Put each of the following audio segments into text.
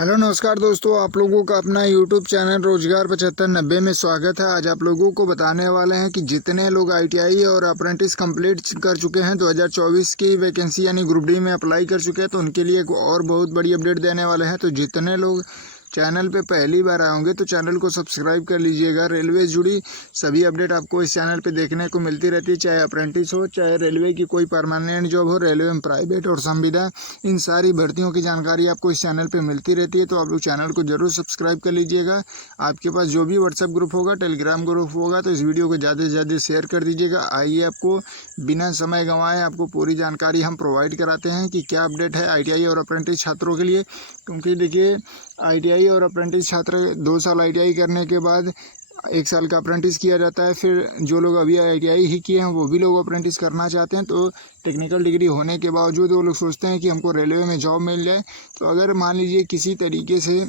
Hello नमस्कार दोस्तों, आप लोगों का अपना यूट्यूब चैनल रोजगार 7590 में स्वागत है। आज आप लोगों को बताने वाले हैं कि जितने लोग आईटीआई और अप्रेंटिस कंप्लीट कर चुके हैं 2024 की वैकेंसी यानी ग्रुप डी में अप्लाई कर चुके हैं, तो उनके लिए एक और बहुत बड़ी अपडेट देने वाले हैं। तो जितने लोग चैनल पे पहली बार आए होंगे तो चैनल को सब्सक्राइब कर लीजिएगा। रेलवे से जुड़ी सभी अपडेट आपको इस चैनल पे देखने को मिलती रहती है, चाहे अप्रेंटिस हो, चाहे रेलवे की कोई परमानेंट जॉब हो, रेलवे में प्राइवेट और संविदा, इन सारी भर्तियों की जानकारी आपको इस चैनल पे मिलती रहती है। तो आप लोग चैनल को जरूर सब्सक्राइब कर लीजिएगा। आपके पास जो भी व्हाट्सएप ग्रुप होगा, टेलीग्राम ग्रुप होगा, तो इस वीडियो को ज़्यादा से ज़्यादा शेयर कर दीजिएगा। आइए आपको बिना समय गंवाए आपको पूरी जानकारी हम प्रोवाइड कराते हैं कि क्या अपडेट है आईटीआई और अप्रेंटिस छात्रों के लिए। क्योंकि देखिए, आईटीआई और अप्रेंटिस छात्र 2 साल आईटीआई करने के बाद 1 साल का अप्रेंटिस किया जाता है। फिर जो लोग अभी आईटीआई ही किए हैं वो भी लोग अप्रेंटिस करना चाहते हैं, तो टेक्निकल डिग्री होने के बावजूद वो लोग सोचते हैं कि हमको रेलवे में जॉब मिल जाए। तो अगर मान लीजिए किसी तरीके से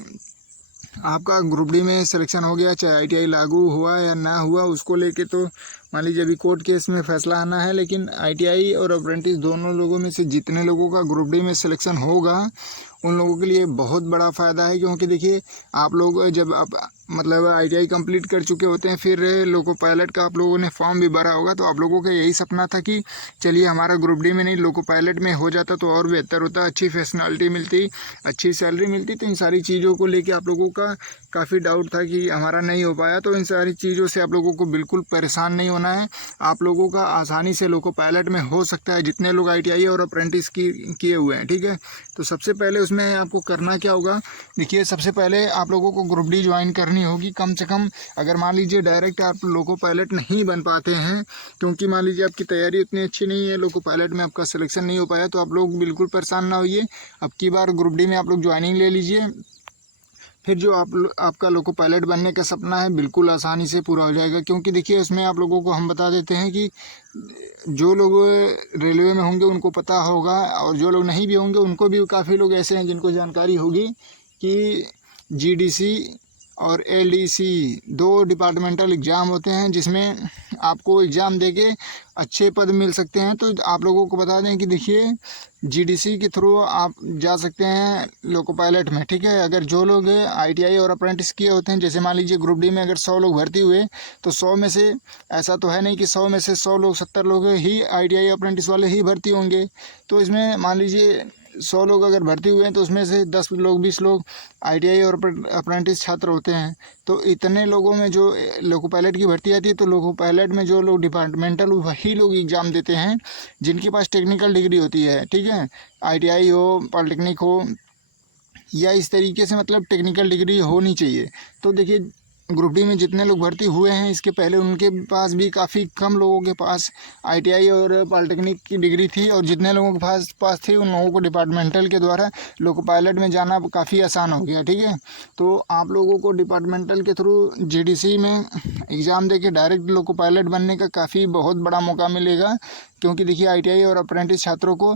आपका ग्रुप डी में सिलेक्शन हो गया, चाहे आईटीआई लागू हुआ या ना हुआ उसको लेके, तो मान लीजिए अभी कोर्ट केस में फैसला आना है, लेकिन आईटीआई और अप्रेंटिस दोनों लोगों में से जितने लोगों का ग्रुप डी में सिलेक्शन होगा उन लोगों के लिए बहुत बड़ा फ़ायदा है। क्योंकि देखिए, आप लोग जब आप मतलब आईटीआई कंप्लीट कर चुके होते हैं, फिर लोको पायलट का आप लोगों ने फॉर्म भी भरा होगा, तो आप लोगों का यही सपना था कि चलिए हमारा ग्रुप डी में नहीं लोको पायलट में हो जाता तो और बेहतर होता, अच्छी फैसिलिटी मिलती, अच्छी सैलरी मिलती। तो इन सारी चीज़ों को लेके आप लोगों का काफ़ी डाउट था कि हमारा नहीं हो पाया। तो इन सारी चीज़ों से आप लोगों को बिल्कुल परेशान नहीं होना है। आप लोगों का आसानी से लोको पायलट में हो सकता है, जितने लोग आईटीआई और अप्रेंटिस किए हुए हैं, ठीक है। तो सबसे पहले उसमें आपको करना क्या होगा, देखिए, सबसे पहले आप लोगों को ग्रुप डी ज्वाइन करनी होगी। कम से कम अगर मान लीजिए डायरेक्ट आप लोको पायलट नहीं बन पाते हैं, क्योंकि मान लीजिए आपकी तैयारी उतनी अच्छी नहीं है, लोको पायलट में आपका सिलेक्शन नहीं हो पाया, तो आप लोग बिल्कुल परेशान ना होइए। अब की बार ग्रुप डी में आप लोग ज्वाइनिंग ले लीजिए। फिर जो आपका लोको पायलट बनने का सपना है बिल्कुल आसानी से पूरा हो जाएगा। क्योंकि देखिए, उसमें आप लोगों को हम बता देते हैं कि जो लोग रेलवे में होंगे उनको पता होगा, और जो लोग नहीं भी होंगे उनको भी काफ़ी लोग ऐसे हैं जिनको जानकारी होगी कि जीडीसी और एलडीसी 2 डिपार्टमेंटल एग्ज़ाम होते हैं, जिसमें आपको एग्ज़ाम देके अच्छे पद मिल सकते हैं। तो आप लोगों को बता दें कि देखिए, जीडीसी के थ्रू आप जा सकते हैं लोको पायलट में, ठीक है। अगर जो लोग आईटीआई और अप्रेंटिस किए होते हैं, जैसे मान लीजिए ग्रुप डी में अगर 100 लोग भर्ती हुए, तो 100 में से ऐसा तो है नहीं कि 100 में से 100 लोग 70 लोग ही आईटीआई अप्रेंटिस वाले ही भर्ती होंगे। तो इसमें मान लीजिए 100 लोग अगर भर्ती हुए हैं तो उसमें से 10 लोग 20 लोग आईटीआई और अप्रेंटिस छात्र होते हैं। तो इतने लोगों में जो लोको पायलट की भर्ती आती है, तो लोको पायलट में जो लोग डिपार्टमेंटल वही लोग एग्ज़ाम देते हैं जिनके पास टेक्निकल डिग्री होती है, ठीक है। आईटीआई हो, पॉलिटेक्निक हो, या इस तरीके से मतलब टेक्निकल डिग्री होनी चाहिए। तो देखिए, ग्रुप डी में जितने लोग भर्ती हुए हैं इसके पहले उनके पास भी काफ़ी कम लोगों के पास आईटीआई और पॉलिटेक्निक की डिग्री थी, और जितने लोगों के पास थी उन लोगों को डिपार्टमेंटल के द्वारा लोको पायलट में जाना काफ़ी आसान हो गया, ठीक है। तो आप लोगों को डिपार्टमेंटल के थ्रू जीडीसी में एग्ज़ाम दे के डायरेक्ट लोको पायलट बनने का काफ़ी बहुत बड़ा मौका मिलेगा। क्योंकि देखिए, आईटीआई और अप्रेंटिस छात्रों को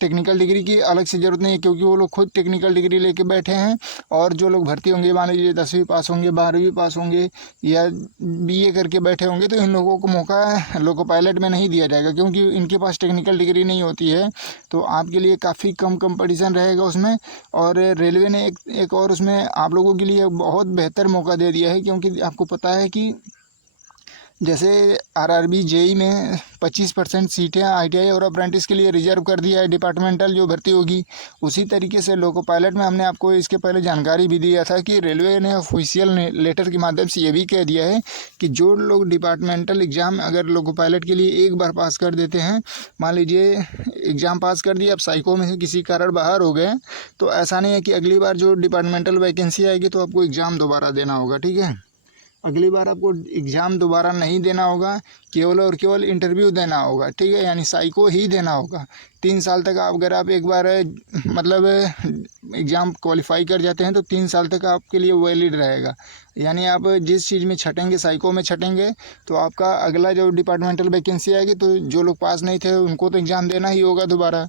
टेक्निकल डिग्री की अलग से ज़रूरत नहीं है, क्योंकि वो लोग खुद टेक्निकल डिग्री लेके बैठे हैं। और जो लोग भर्ती होंगे, मान लीजिए 10वीं पास होंगे, 12वीं पास होंगे, या बीए करके बैठे होंगे, तो इन लोगों को मौका लोको पायलट में नहीं दिया जाएगा, क्योंकि इनके पास टेक्निकल डिग्री नहीं होती है। तो आपके लिए काफ़ी कम कंपटीशन रहेगा उसमें। और रेलवे ने एक और उसमें आप लोगों के लिए बहुत बेहतर मौका दे दिया है। क्योंकि आपको पता है कि जैसे आरआरबी जेई में 25% सीटें आईटीआई और अप्रेंटिस के लिए रिजर्व कर दिया है डिपार्टमेंटल जो भर्ती होगी, उसी तरीके से लोको पायलट में हमने आपको इसके पहले जानकारी भी दिया था कि रेलवे ने ऑफिशियल लेटर के माध्यम से ये भी कह दिया है कि जो लोग डिपार्टमेंटल एग्ज़ाम अगर लोको पायलट के लिए एक बार पास कर देते हैं, मान लीजिए एग्ज़ाम पास कर दिया, अब साइको में से किसी कारण बाहर हो गए, तो ऐसा नहीं है कि अगली बार जो डिपार्टमेंटल वैकेंसी आएगी तो आपको एग्ज़ाम दोबारा देना होगा, ठीक है। अगली बार आपको एग्ज़ाम दोबारा नहीं देना होगा, केवल और केवल इंटरव्यू देना होगा, ठीक है। यानी साइको ही देना होगा। 3 साल तक अगर आप एक बार मतलब एग्ज़ाम क्वालिफाई कर जाते हैं तो 3 साल तक आपके लिए वैलिड रहेगा। यानी आप जिस चीज़ में छटेंगे, साइको में छटेंगे, तो आपका अगला जो डिपार्टमेंटल वैकेंसी आएगी, तो जो लोग पास नहीं थे उनको तो एग्ज़ाम देना ही होगा दोबारा।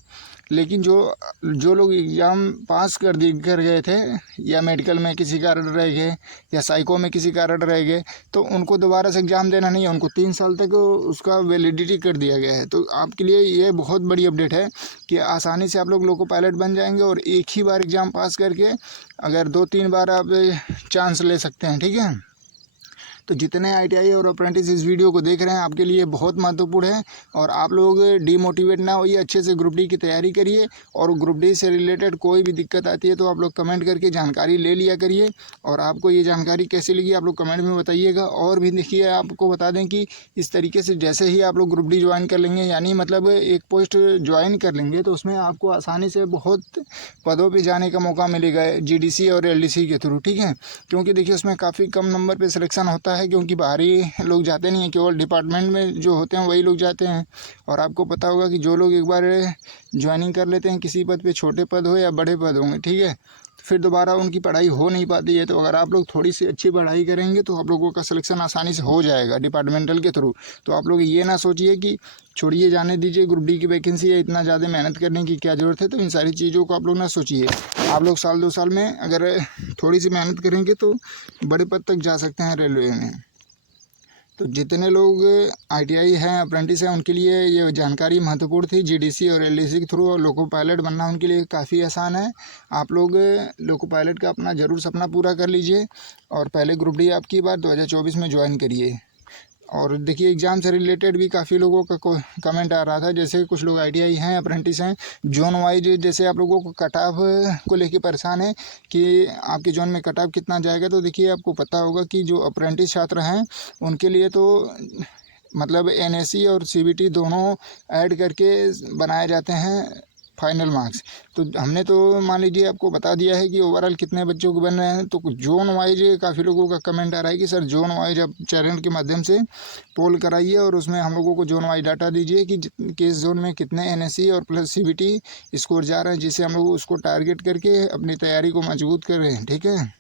लेकिन जो लोग एग्ज़ाम पास कर गए थे, या मेडिकल में किसी कारण रह गए, या साइको में किसी कारण रह गए, तो उनको दोबारा से एग्ज़ाम देना नहीं है, उनको 3 साल तक उसका वैलिडिटी कर दिया गया है। तो आपके लिए ये बहुत बड़ी अपडेट है। है कि आसानी से आप लोग लोको पायलट बन जाएंगे और एक ही बार एग्ज़ाम पास करके अगर 2-3 बार आप चांस ले सकते हैं। ठीक है, तो जितने आईटीआई और अप्रेंटिस इस वीडियो को देख रहे हैं आपके लिए बहुत महत्वपूर्ण है और आप लोग डीमोटिवेट ना होइए, अच्छे से ग्रुप डी की तैयारी करिए और ग्रुप डी से रिलेटेड कोई भी दिक्कत आती है तो आप लोग कमेंट करके जानकारी ले लिया करिए। और आपको ये जानकारी कैसी लगी आप लोग कमेंट में बताइएगा। और भी देखिए, आपको बता दें कि इस तरीके से जैसे ही आप लोग ग्रुप डी ज्वाइन कर लेंगे, यानी मतलब एक पोस्ट ज्वाइन कर लेंगे, तो उसमें आपको आसानी से बहुत पदों पर जाने का मौका मिलेगा जीडीसी और एलडीसी के थ्रू। ठीक है, क्योंकि देखिए उसमें काफ़ी कम नंबर पर सिलेक्शन होता है, क्योंकि बाहरी लोग जाते नहीं हैं, केवल डिपार्टमेंट में जो होते हैं वही लोग जाते हैं। और आपको पता होगा कि जो लोग एक बार ज्वाइनिंग कर लेते हैं किसी पद पे, छोटे पद हो या बड़े पद होंगे, ठीक है, फिर दोबारा उनकी पढ़ाई हो नहीं पाती है। तो अगर आप लोग थोड़ी सी अच्छी पढ़ाई करेंगे तो आप लोगों का सिलेक्शन आसानी से हो जाएगा डिपार्टमेंटल के थ्रू। तो आप लोग ये ना सोचिए कि छोड़िए, जाने दीजिए, ग्रुप डी की वैकेंसी है, इतना ज़्यादा मेहनत करने की क्या ज़रूरत है। तो इन सारी चीज़ों को आप लोग ना सोचिए। आप लोग साल 2 साल में अगर थोड़ी सी मेहनत करेंगे तो बड़े पद तक जा सकते हैं रेलवे में। तो जितने लोग आईटीआई हैं, अप्रेंटिस हैं, उनके लिए ये जानकारी महत्वपूर्ण थी। जीडीसी और एलडीसी के थ्रू लोको पायलट बनना उनके लिए काफ़ी आसान है। आप लोग लोको पायलट का अपना ज़रूर सपना पूरा कर लीजिए और पहले ग्रुप डी आपकी बार 2024 में ज्वाइन करिए। और देखिए, एग्ज़ाम से रिलेटेड भी काफ़ी लोगों का कमेंट आ रहा था, जैसे कुछ लोग आईटीआई हैं, अप्रेंटिस हैं, जोन वाइज जैसे आप लोगों को कट ऑफ को लेके परेशान है कि आपके जोन में कट ऑफ कितना जाएगा। तो देखिए, आपको पता होगा कि जो अप्रेंटिस छात्र हैं उनके लिए तो मतलब एनएससी और सीबीटी दोनों ऐड करके बनाए जाते हैं फाइनल मार्क्स। तो हमने तो मान लीजिए आपको बता दिया है कि ओवरऑल कितने बच्चों को बन रहे हैं। तो जोन वाइज काफ़ी लोगों का कमेंट आ रहा है कि सर जोन वाइज आप चैनल के माध्यम से पोल कराइए और उसमें हम लोगों को जोन वाइज डाटा दीजिए कि किस जोन में कितने एनएससी और प्लस सीबीटी स्कोर जा रहे हैं, जिससे हम लोग उसको टारगेट करके अपनी तैयारी को मजबूत कर रहे हैं। ठीक है,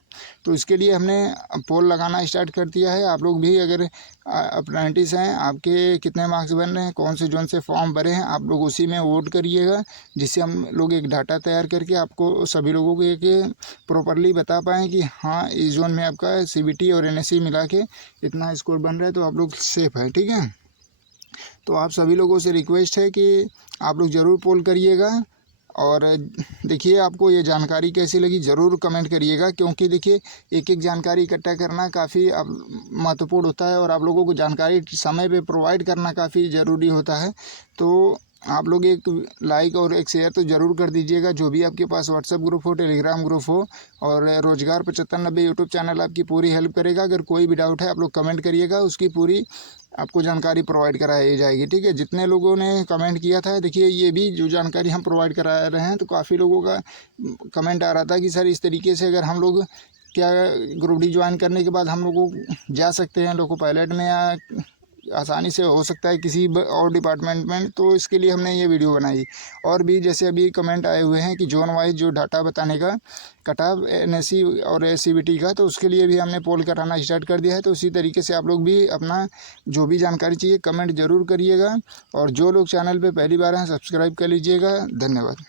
तो इसके लिए हमने पोल लगाना स्टार्ट कर दिया है। आप लोग भी अगर अप्रेंटिस हैं, आपके कितने मार्क्स बन रहे हैं, कौन से जोन से फॉर्म भरे हैं, आप लोग उसी में वोट करिएगा, जिससे हम लोग एक डाटा तैयार करके आपको सभी लोगों को एक प्रॉपरली बता पाएँ कि हाँ, इस जोन में आपका सीबीटी और एनएससी मिला के इतना स्कोर बन रहा है, तो आप लोग सेफ हैं। ठीक है, तो आप सभी लोगों से रिक्वेस्ट है कि आप लोग ज़रूर पोल करिएगा। और देखिए, आपको ये जानकारी कैसी लगी ज़रूर कमेंट करिएगा, क्योंकि देखिए एक एक जानकारी इकट्ठा करना काफ़ी महत्वपूर्ण होता है और आप लोगों को जानकारी समय पे प्रोवाइड करना काफ़ी ज़रूरी होता है। तो आप लोग एक लाइक और एक शेयर तो ज़रूर कर दीजिएगा, जो भी आपके पास व्हाट्सएप ग्रुप हो, टेलीग्राम ग्रुप हो। और रोजगार 7590 यूट्यूब चैनल आपकी पूरी हेल्प करेगा। अगर कोई भी डाउट है आप लोग कमेंट करिएगा, उसकी पूरी आपको जानकारी प्रोवाइड कराई जाएगी। ठीक है, जितने लोगों ने कमेंट किया था, देखिए ये भी जो जानकारी हम प्रोवाइड करा रहे हैं, तो काफ़ी लोगों का कमेंट आ रहा था कि सर इस तरीके से अगर हम लोग क्या ग्रुप डी ज्वाइन करने के बाद हम लोग जा सकते हैं लोको पायलट में, या आसानी से हो सकता है किसी और डिपार्टमेंट में। तो इसके लिए हमने ये वीडियो बनाई। और भी जैसे अभी कमेंट आए हुए हैं कि जोन वाइज जो डाटा बताने का कट ऑफ एनएससी और सीबीटी का, तो उसके लिए भी हमने पोल कराना स्टार्ट कर दिया है। तो उसी तरीके से आप लोग भी अपना जो भी जानकारी चाहिए कमेंट ज़रूर करिएगा। और जो लोग चैनल पर पहली बार हैं सब्सक्राइब कर लीजिएगा। धन्यवाद।